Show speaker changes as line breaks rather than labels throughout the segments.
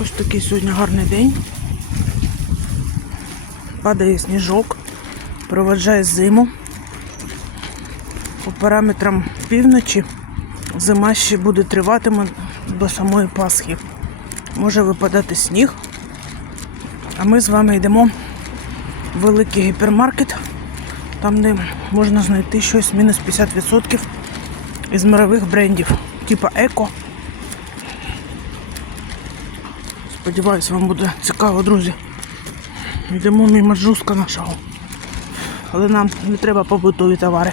Ось такий сьогодні гарний день. Падає сніжок, проведжає зиму. По параметрам півночі зима ще буде триватиме до самої Пасхи. Може випадати сніг. А ми з вами йдемо в великий гіпермаркет, там, де можна знайти щось мінус 50% із мирових брендів, типа Еко. Сподіваюсь, вам буде цікаво, друзі. Йдемо мимо джуска нашого. Але нам не треба побутові товари.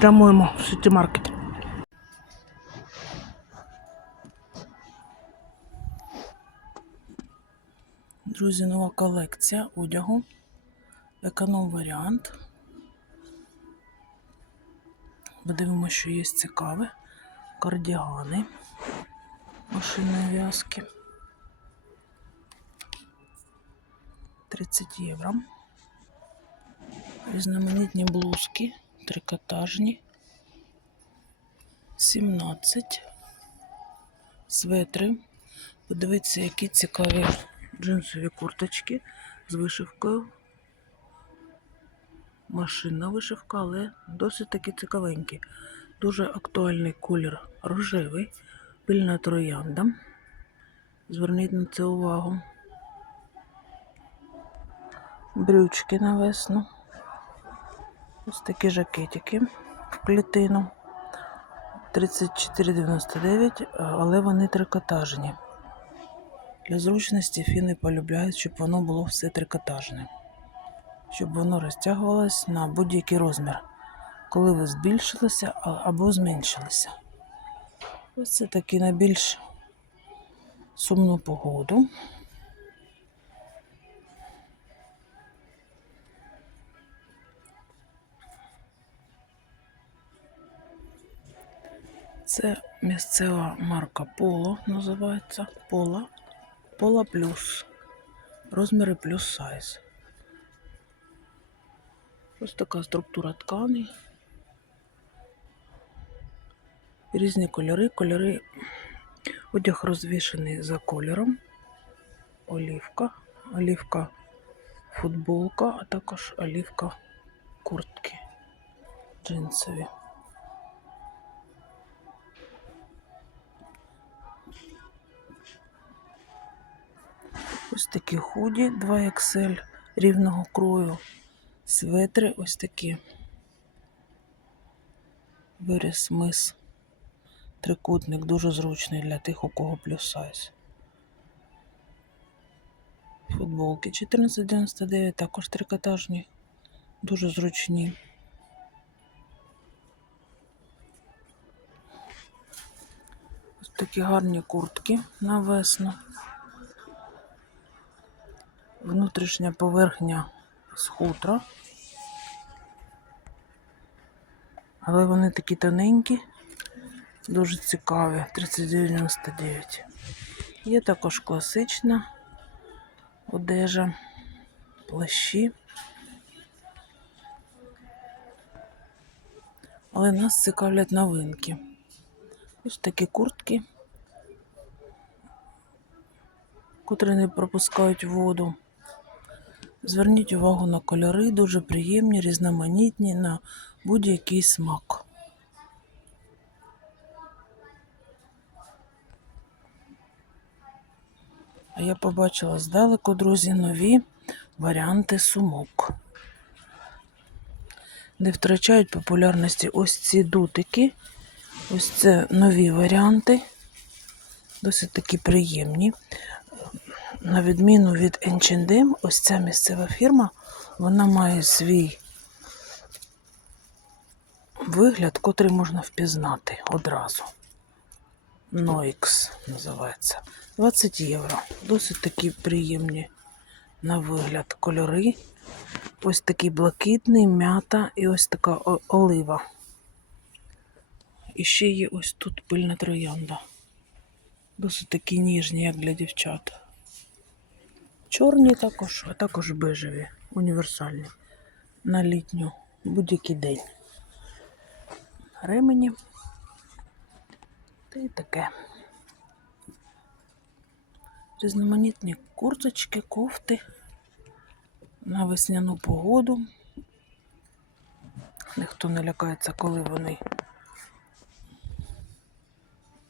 Прямуємо в сіті маркет. Друзі, нова колекція одягу. Економ варіант. Подивимося, що є цікаве. Кардігани машинної в'язки. 30 євро. Різноманітні блузки, трикотажні. 17. Светри. Подивіться, які цікаві джинсові курточки з вишивкою. Машинна вишивка, але досить таки цікавенькі. Дуже актуальний колір рожевий, пильна троянда. Зверніть на це увагу. Брючки на весну. Ось такі жакетики в клітину. 34,99, але вони трикотажні. Для зручності фіни полюбляють, щоб воно було все трикотажне. Щоб воно розтягувалось на будь-який розмір, коли ви збільшилися або зменшилися. Ось це такі на більш сумну погоду. Це місцева марка Поло називається Пола. Пола плюс. Розміри плюс сайз. Ось така структура тканей. Різні кольори. Кольори одяг розвішений за кольором. Олівка, олівка футболка, а також олівка куртки джинсові. Ось такі худі 2XL рівного крою. Светри ось такі. Виріс мис. Трикутник дуже зручний для тих, у кого плюс сайз. Футболки 14,99, також трикотажні, дуже зручні. Ось такі гарні куртки на весну. Внутрішня поверхня з хутра. Але вони такі тоненькі, дуже цікаві. 39,99. Є також класична одежа, плащі. Але нас цікавлять новинки. Ось такі куртки, котрі не пропускають воду. Зверніть увагу на кольори, дуже приємні, різноманітні на будь-який смак. А я побачила здалеку, друзі, нові варіанти сумок. Не втрачають популярності ось ці дутики. Ось це нові варіанти. Досить такі приємні. На відміну від H&M, ось ця місцева фірма, вона має свій вигляд, котрий можна впізнати одразу. Noix називається. 20 євро. Досить такі приємні на вигляд кольори. Ось такий блакитний, м'ята і ось така олива. І ще є ось тут пильна троянда. Досить такі ніжні, як для дівчат. Чорні також, а також бежеві, універсальні. На літню будь-який день. Ремені. Та й таке. Різноманітні курточки, кофти на весняну погоду. Ніхто не лякається, коли вони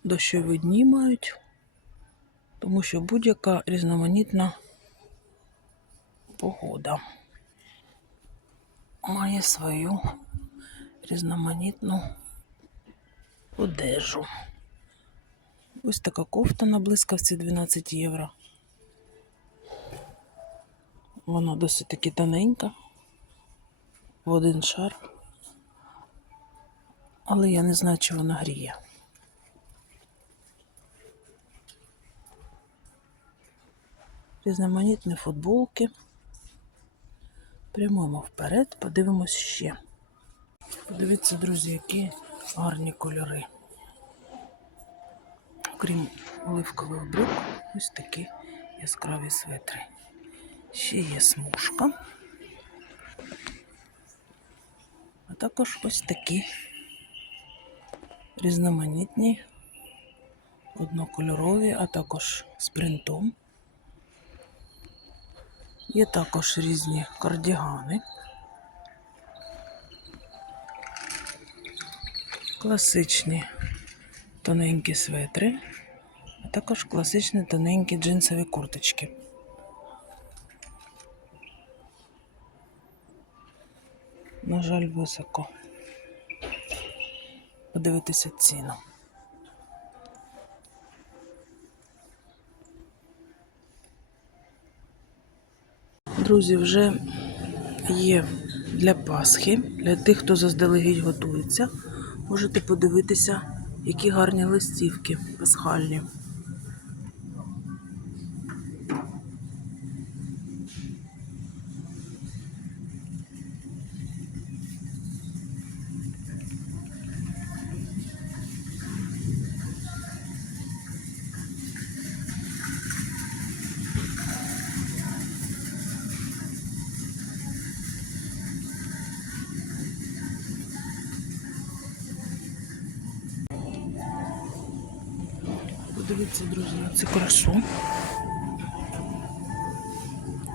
дощові дні мають, тому що будь-яка різноманітна погода має свою різноманітну одежу. Ось така кофта на блискавці 12 євро. Вона досить таки тоненька, в один шар. Але я не знаю, чи вона гріє. Різноманітні футболки. Прямуємо вперед, подивимось ще. Подивіться, друзі, які гарні кольори. Крім оливкових брюк, ось такі яскраві светри. Ще є смужка. А також ось такі різноманітні, однокольорові, а також з принтом. Є також різні кардігани. Класичні тоненькі светри, а також класичні тоненькі джинсові курточки. На жаль, високо. Подивитися ціну. Друзі, вже є для Пасхи, для тих, хто заздалегідь готується. Можете подивитися, які гарні листівки пасхальні.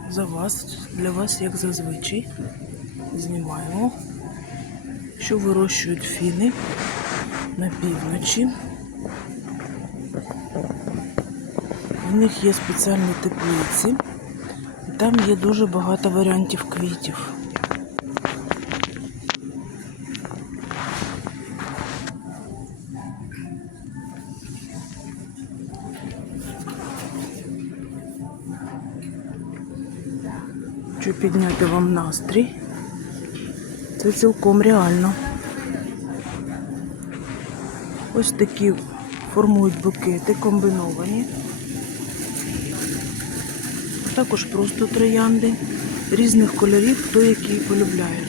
За вас, для вас, як зазвичай, знімаємо, що вирощують фіни на півночі. В них є спеціальні теплиці, і там є дуже багато варіантів квітів. Підняти вам настрій. Це цілком реально. Ось такі формують букети комбіновані. Також просто троянди різних кольорів, хто який полюбляє.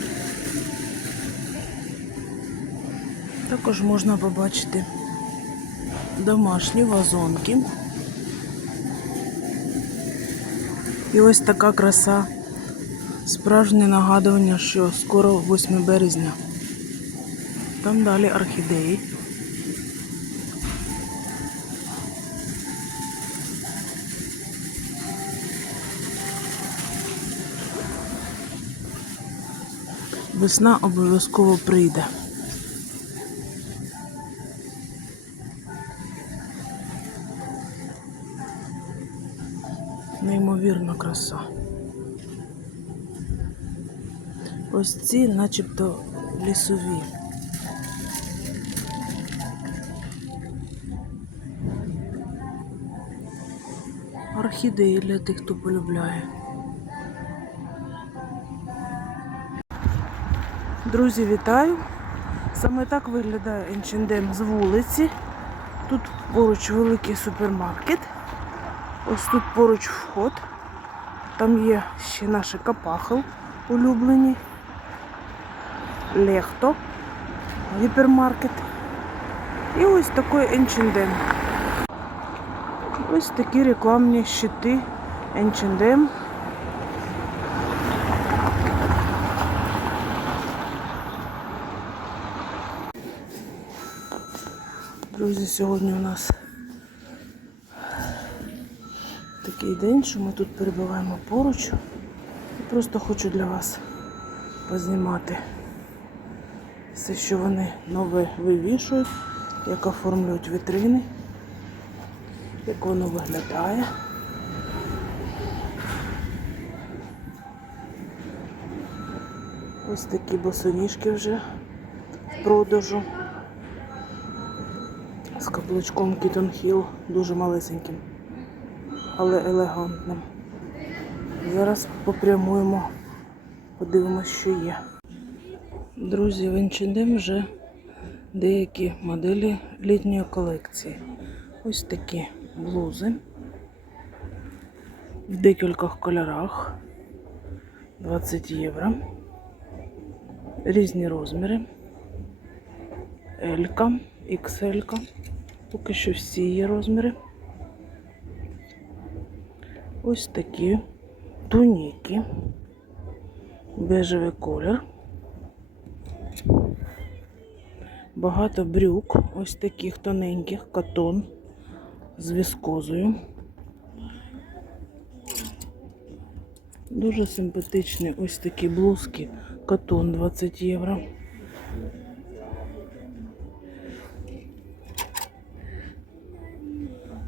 Також можна побачити домашні вазонки. І ось така краса. Справжнє нагадування, що скоро 8 березня. Там далі орхідеї. Весна обов'язково прийде. Неймовірна краса. Ось ці начебто лісові. Орхідеї для тих, хто полюбляє. Друзі, вітаю! Саме так виглядає Енчендем з вулиці. Тут поруч великий супермаркет. Ось тут поруч вход. Там є ще наші капахл улюблені. Лехто, гіпермаркет. І ось такий H&M. Ось такі рекламні щити H&M. Друзі, сьогодні у нас Такий день, що ми тут перебуваємо поруч. Просто хочу для вас познімати все, що вони нове вивішують, як оформлюють вітрини, як воно виглядає. Ось такі босоніжки вже в продажу. З каблучком Кітон Хіл, дуже малесеньким, але елегантним. Зараз попрямуємо, подивимось, що є. Друзі, в H&M вже деякі моделі літньої колекції. Ось такі блузи в декількох кольорах 20 євро. Різні розміри. Елька, XL. Поки що всі є розміри. Ось такі туніки. Бежевий колір. Багато брюк, ось таких тоненьких, катон з віскозою. Дуже симпатичні ось такі блузки, катон 20 євро.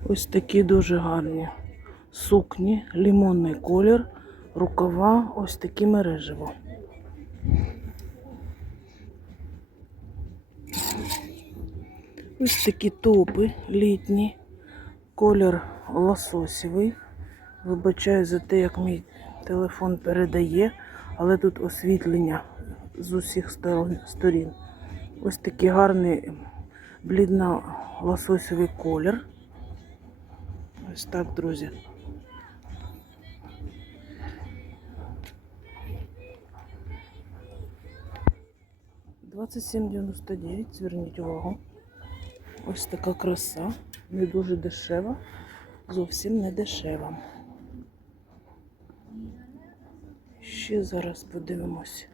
Ось такі дуже гарні сукні, лимонний колір, рукава, ось такі мережево. Ось такі топи літні, колір лососєвий. Вибачаю за те, як мій телефон передає, але тут освітлення з усіх сторін. Ось такий гарний блідно-лососєвий колір. Ось так, друзі. Двадцять сім дев'яносто дев'ять, зверніть увагу. Ось така краса, не дуже дешева, зовсім не дешева. Ще зараз подивимось.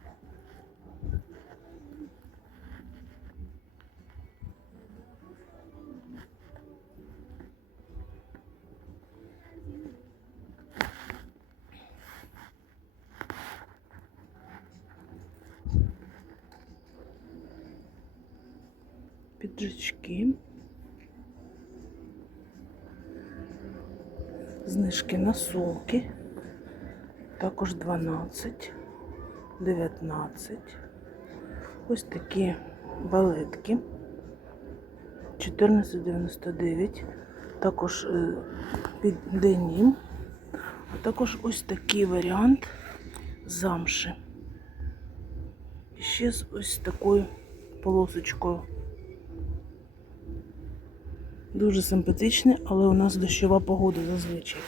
Піджачки. Знижки на сумки. Також 12, 19. Ось такі балетки. 14,99. Також е, під денім. А також ось такий варіант замши. І ще з ось такою полосочкою. Дуже симпатичний, але у нас дощова погода зазвичай.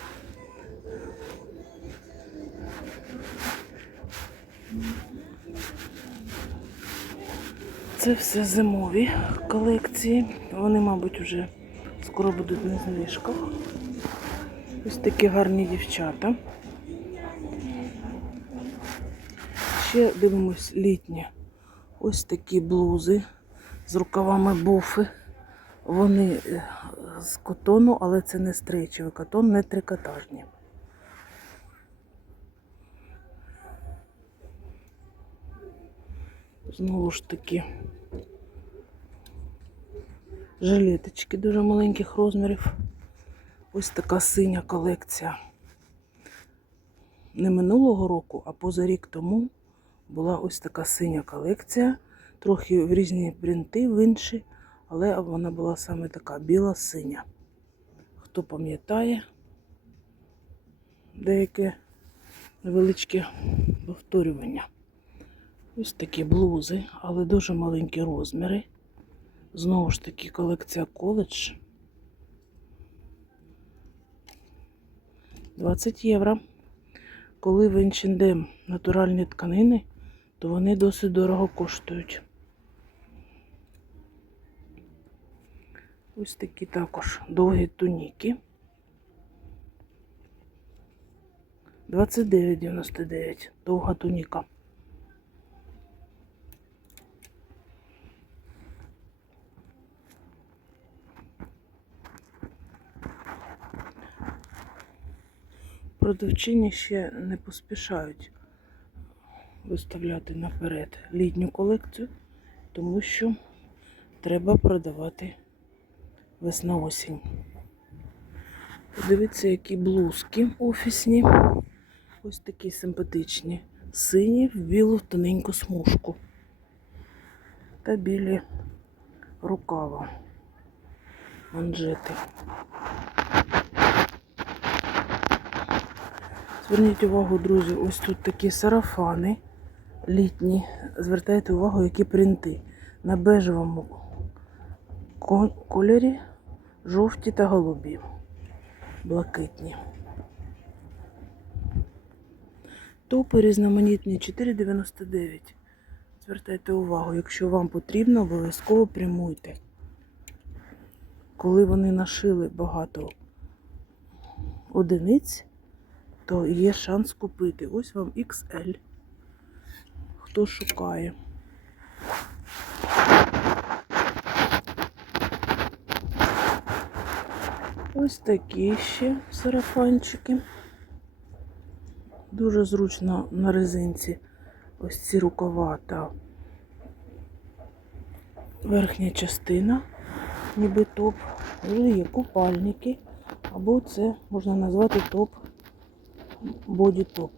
Це все зимові колекції. Вони, мабуть, вже скоро будуть на знижках. Ось такі гарні дівчата. Ще дивимось літні. Ось такі блузи з рукавами буфи. Вони е, з котону, але це не стрейчевий котон, не трикотажні. Знову ж таки, жилеточки дуже маленьких розмірів. Ось така синя колекція. Не минулого року, а позарік тому була ось така синя колекція. Трохи в різні принти, в інші, але вона була саме така біла-синя. Хто пам'ятає, деяке невеличке повторювання. Ось такі блузи, але дуже маленькі розміри. Знову ж таки, колекція коледж. 20 євро. Коли в H&M натуральні тканини, то вони досить дорого коштують. Ось такі також довгі туніки. 29,99. Довга туніка. продавчині ще не поспішають виставляти наперед літню колекцію, тому що треба продавати весна-осінь. Подивіться, які блузки офісні. Ось такі симпатичні. Сині в білу тоненьку смужку. Та білі рукава. Манжети. Зверніть увагу, друзі, ось тут такі сарафани літні. Звертайте увагу, які принти. На бежевому кольорі жовті та голубі. Блакитні. Топи різноманітні 4,99. Звертайте увагу, якщо вам потрібно, обов'язково прямуйте. Коли вони нашили багато одиниць, то є шанс купити. Ось вам XL. Хто шукає. Ось такі ще сарафанчики. Дуже зручно на резинці ось ці рукава та верхня частина, ніби топ. Вже є купальники, або це можна назвати топ боді-топ.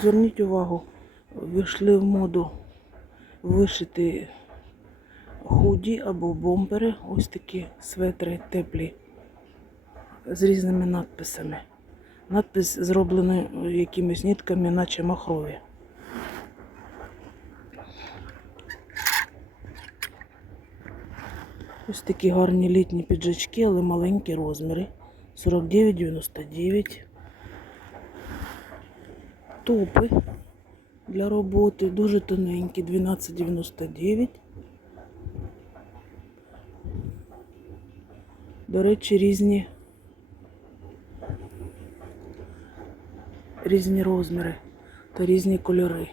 Зверніть увагу, вийшли в моду вишити худі або бомбери, ось такі светри теплі з різними надписами. Надпис зроблений якимись нитками, наче махрові. Ось такі гарні літні піджачки, але маленькі розміри. 49,99. Топи для роботи дуже тоненькі, 12,99. До речі, різні різні розміри та різні кольори.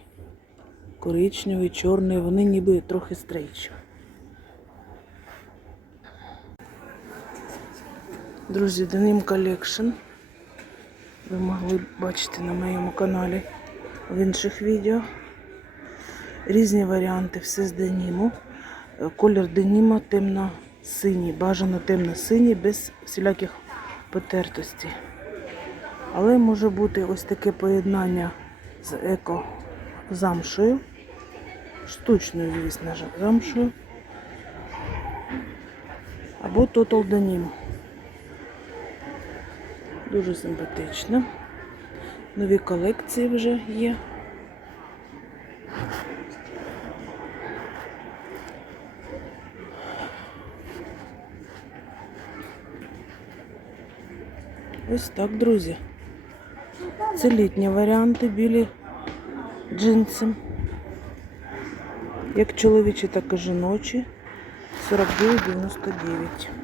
Коричневий, чорний, вони ніби трохи стрейчі. Друзі, Denim Collection. Ви могли бачити на моєму каналі в інших відео. Різні варіанти, все з деніму. Е, Колір деніма темно-синій, бажано темно-синій, без всіляких потертостей. Але може бути ось таке поєднання з еко замшою. Штучною, звісно замшою. Або Total Denim. Дуже симпатично. Нові колекції вже є. Ось так, друзі. Це літні варіанти, білі джинси. Як чоловічі, так і жіночі. 49,99.